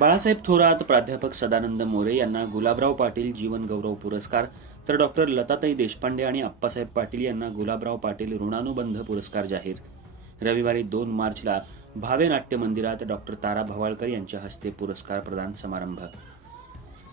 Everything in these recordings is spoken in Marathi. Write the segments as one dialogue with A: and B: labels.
A: बाळासाहेब थोरात प्राध्यापक सदानंद मोरे यांना गुलाबराव पाटील जीवन गौरव पुरस्कार तर डॉक्टर लताताई देशपांडे आणि आप्पासाहेब पाटील यांना गुलाबराव पाटील ऋणानुबंध पुरस्कार जाहीर. रविवारी दोन मार्चला भावे नाट्य मंदिरात डॉक्टर तारा भवाळकर यांच्या हस्ते पुरस्कार प्रदान समारंभ.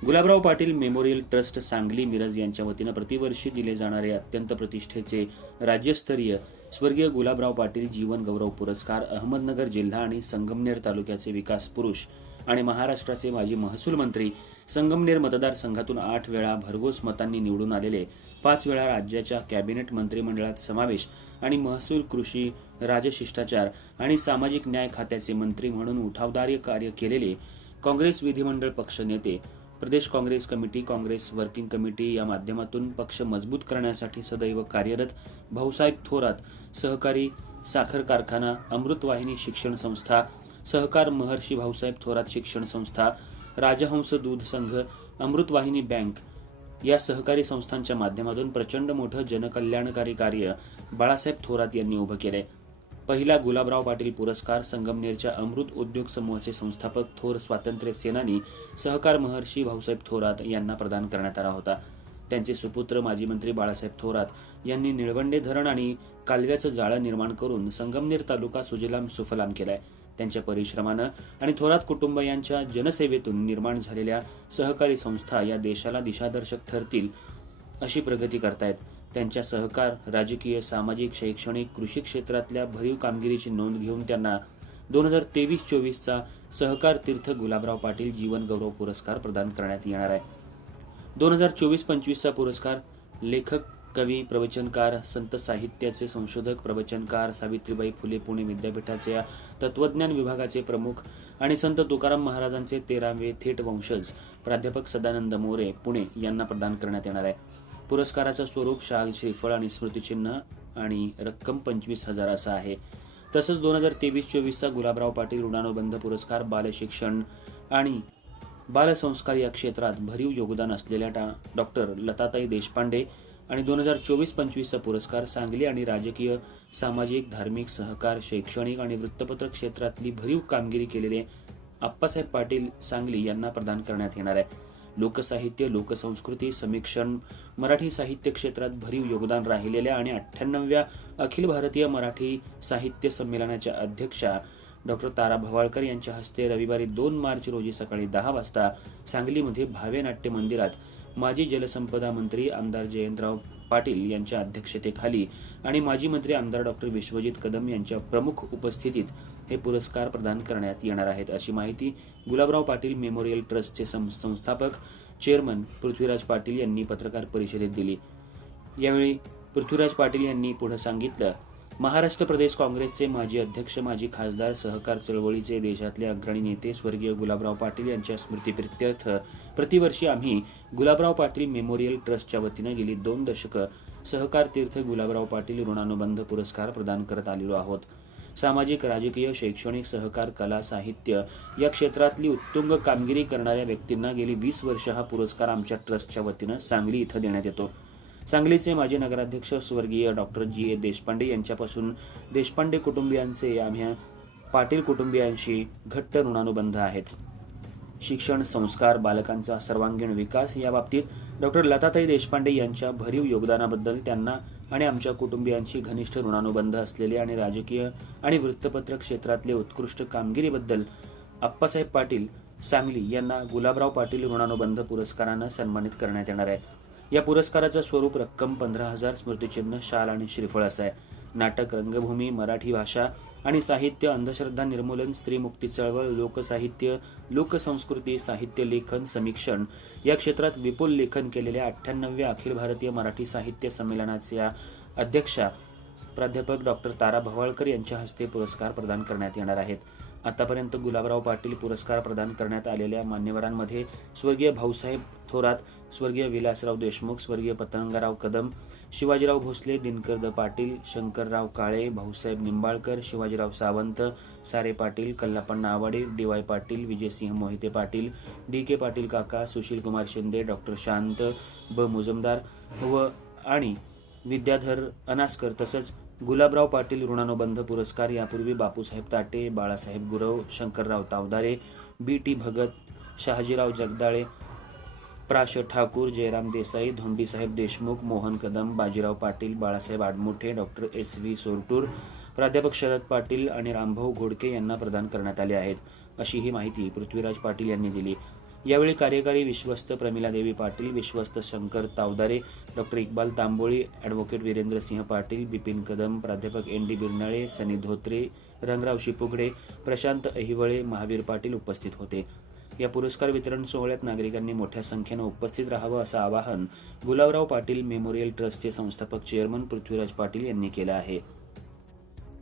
A: गुलाबराव पाटील मेमोरियल ट्रस्ट सांगली मिरज यांच्या वतीनं प्रतिवर्षी दिले जाणारे अत्यंत प्रतिष्ठेचे राज्यस्तरीय स्वर्गीय गुलाबराव पाटील जीवन गौरव पुरस्कार अहमदनगर जिल्हा आणि संगमनेर तालुक्याचे विकास पुरुष आणि महाराष्ट्राचे माजी महसूल मंत्री संगमनेर मतदारसंघातून आठ वेळा भरघोस मतांनी निवडून आलेले पाच वेळा राज्याच्या कॅबिनेट मंत्रिमंडळात समावेश आणि महसूल कृषी राजशिष्टाचार आणि सामाजिक न्याय खात्याचे मंत्री म्हणून उठावदार्य कार्य केलेले काँग्रेस विधिमंडळ पक्ष नेते प्रदेश Congress committee Congress working committee या माध्यमातून पक्ष मजबूत करण्यासाठी सदैव कार्यरत भाऊसाहेब थोरात सहकारी साखर कारखाना अमृतवाहिनी शिक्षण संस्था सहकार महर्षी भाऊसाहेब थोरात शिक्षण संस्था राजहंस दूध संघ अमृतवाहिनी बँक या सहकारी संस्थांच्या माध्यमातून प्रचंड मोठं जनकल्याणकारी कार्य बाळासाहेब थोरात यांनी उभं केलंय. पहिला गुलाबराव पाटील पुरस्कार संगमनेरच्या अमृत उद्योग समूहाचे संस्थापक थोर स्वातंत्र्य सेनानी सहकार महर्षी भाऊसाहेब थोरात यांना प्रदान करण्यात आला होता. त्यांचे सुपुत्र माजी मंत्री बाळासाहेब थोरात यांनी निळवंडे धरण आणि कालव्याचं जाळं निर्माण करून संगमनेर तालुका सुजलाम सुफलाम केलाय. त्यांच्या परिश्रमानं आणि थोरात कुटुंब यांच्या जनसेवेतून निर्माण झालेल्या सहकारी संस्था या देशाला दिशादर्शक ठरतील अशी प्रगती करतायत. त्यांच्या सहकार राजकीय सामाजिक शैक्षणिक कृषी क्षेत्रातल्या भरीव कामगिरीची नोंद घेऊन त्यांना दोन हजार तेवीस चोवीसचा सहकार तीर्थ गुलाबराव पाटील जीवनगौरव पुरस्कार प्रदान करण्यात येणार आहे. दोन हजार चोवीस पंचवीसचा पुरस्कार लेखक कवी प्रवचनकार संत साहित्याचे संशोधक प्रवचनकार सावित्रीबाई फुले पुणे विद्यापीठाचे तत्वज्ञान विभागाचे प्रमुख आणि संत तुकाराम महाराजांचे तेरावे थेट वंशज प्राध्यापक सदानंद मोरे पुणे यांना प्रदान करण्यात येणार आहे. पुरस्काराचं स्वरूप शाल श्रीफळ आणि स्मृतिचिन्ह आणि रक्कम पंचवीस हजार असं आहे. तसंच दोन हजार तेवीस चोवीसचा गुलाबराव पाटील ऋणानुबंध पुरस्कार बालशिक्षण आणि बालसंस्कार या क्षेत्रात भरीव योगदान असलेल्या डॉक्टर लताताई देशपांडे आणि दोन हजार चोवीस पंचवीसचा पुरस्कार सांगली आणि राजकीय सामाजिक धार्मिक सहकार शैक्षणिक आणि वृत्तपत्र क्षेत्रातली भरीव कामगिरी केलेले आप्पासाहेब पाटील सांगली यांना प्रदान करण्यात येणार आहे. लोकसाहित्य लोकसंस्कृती समीक्षण मराठी साहित्य क्षेत्रात भरीव योगदान राहिलेल्या आणि अठ्ठ्याण्णव्या अखिल भारतीय मराठी साहित्य संमेलनाच्या अध्यक्षा डॉक्टर तारा भवाळकर यांच्या हस्ते रविवारी दोन मार्च रोजी सकाळी दहा वाजता सांगलीमध्ये भावे नाट्य मंदिरात माजी जलसंपदा मंत्री आमदार जयंतराव पाटील यांच्या अध्यक्षतेखाली आणि माजी मंत्री आमदार डॉक्टर विश्वजित कदम यांच्या प्रमुख उपस्थितीत हे पुरस्कार प्रदान करण्यात येणार आहेत अशी माहिती गुलाबराव पाटील मेमोरियल ट्रस्टचे सं- संस्थापक चेअरमन पृथ्वीराज पाटील यांनी पत्रकार परिषदेत दिली. यावेळी पृथ्वीराज पाटील यांनी पुढे सांगितलं महाराष्ट्र प्रदेश काँग्रेसचे माजी अध्यक्ष माजी खासदार सहकार चळवळीचे देशातले अग्रणी नेते स्वर्गीय गुलाबराव पाटील यांच्या स्मृतीप्रित्यर्थ प्रतिवर्षी आम्ही गुलाबराव पाटील मेमोरियल ट्रस्टच्या वतीनं गेली दोन दशकं सहकार तीर्थ गुलाबराव पाटील ऋणानुबंध पुरस्कार प्रदान करत आलेलो आहोत. सामाजिक राजकीय शैक्षणिक सहकार कला साहित्य या क्षेत्रातली उत्तुंग कामगिरी करणाऱ्या व्यक्तींना गेली वीस वर्ष हा पुरस्कार आमच्या ट्रस्टच्या वतीनं सांगली इथं देण्यात येतो. सांगलीचे माजी नगराध्यक्ष स्वर्गीय डॉक्टर जी. ए. देशपांडे यांच्यापासून देशपांडे कुटुंबियांचे आम्ही पाटील कुटुंबियांशी घट्ट ऋणानुबंध आहेत. शिक्षण संस्कार बालकांचा सर्वांगीण विकास या बाबतीत डॉक्टर लताताई देशपांडे यांच्या भरीव योगदानाबद्दल त्यांना आणि आमच्या कुटुंबियांशी घनिष्ठ ऋणानुबंध असलेले आणि राजकीय आणि वृत्तपत्र क्षेत्रातले उत्कृष्ट कामगिरीबद्दल आप्पासाहेब पाटील सांगली यांना गुलाबराव पाटील ऋणानुबंध पुरस्कारानं सन्मानित करण्यात येणार आहे. या पुरस्काराचं स्वरूप रक्कम पंधरा हजार स्मृतिचिन्ह शाल आणि श्रीफळ असं आहे. नाटक रंगभूमी मराठी भाषा आणि साहित्य अंधश्रद्धा निर्मूलन स्त्रीमुक्ती चळवळ लोकसाहित्य लोकसंस्कृती साहित्य लेखन समीक्षण या क्षेत्रात विपुल लेखन केलेल्या अठ्ठ्याण्णव्या अखिल भारतीय मराठी साहित्य संमेलनाच्या अध्यक्षा प्राध्यापक डॉक्टर तारा भवाळकर यांच्या हस्ते पुरस्कार प्रदान करण्यात येणार आहेत. आतापर्यंत गुलाबराव पाटील पुरस्कार प्रदान करण्यात आलेल्या मान्यवरांमध्ये स्वर्गीय भाऊसाहेब थोरात स्वर्गीय विलासराव देशमुख स्वर्गीय Patangrao Kadam Shivajirao Bhosale Dinkar D Patil Shankarrao Kale Bhausaheb Nimbalkar Shivajirao Sawant Sare Patil Kallappanna Awade D Y Patil Vijaysinh Mohite Patil D K Patil Kaka Sushil Kumar Shinde doctor शांत ब मुजमदार व आणि विद्याधर अनास्कर तसंच गुलाबराव पाटील ऋणानुबंध पुरस्कार यापूर्वी बापूसाहेब ताटे बाळासाहेब गुरव शंकरराव तावदारे बी T Bhagat Shahajirao Jagdale प्राश Thakur Jayram Desai Dhondisaheb Deshmukh Mohan Kadam Bajirao Patil Balasaheb Admuthe doctor S. V. Sortur प्राध्यापक शरद पाटील आणि रामभाऊ घोडके यांना प्रदान करण्यात आले आहेत. अशी ही माहिती पृथ्वीराज पाटील यांनी दिली. यावेळी कार्यकारी विश्वस्त प्रमिला देवी पाटील विश्वस्त शंकर तावदारे डॉक्टर इक्बाल तांबोळी ॲडव्होकेट वीरेंद्रसिंह पाटील बिपिन कदम प्राध्यापक एन डी बिरनाळे सनी धोत्रे रंगराव शिपुगडे प्रशांत अहिवळे महावीर पाटील उपस्थित होते. या पुरस्कार वितरण सोहळ्यात नागरिकांनी मोठ्या संख्येनं उपस्थित राहावं असं आवाहन गुलाबराव पाटील मेमोरियल ट्रस्टचे संस्थापक चेअरमन पृथ्वीराज पाटील यांनी केलं आहे.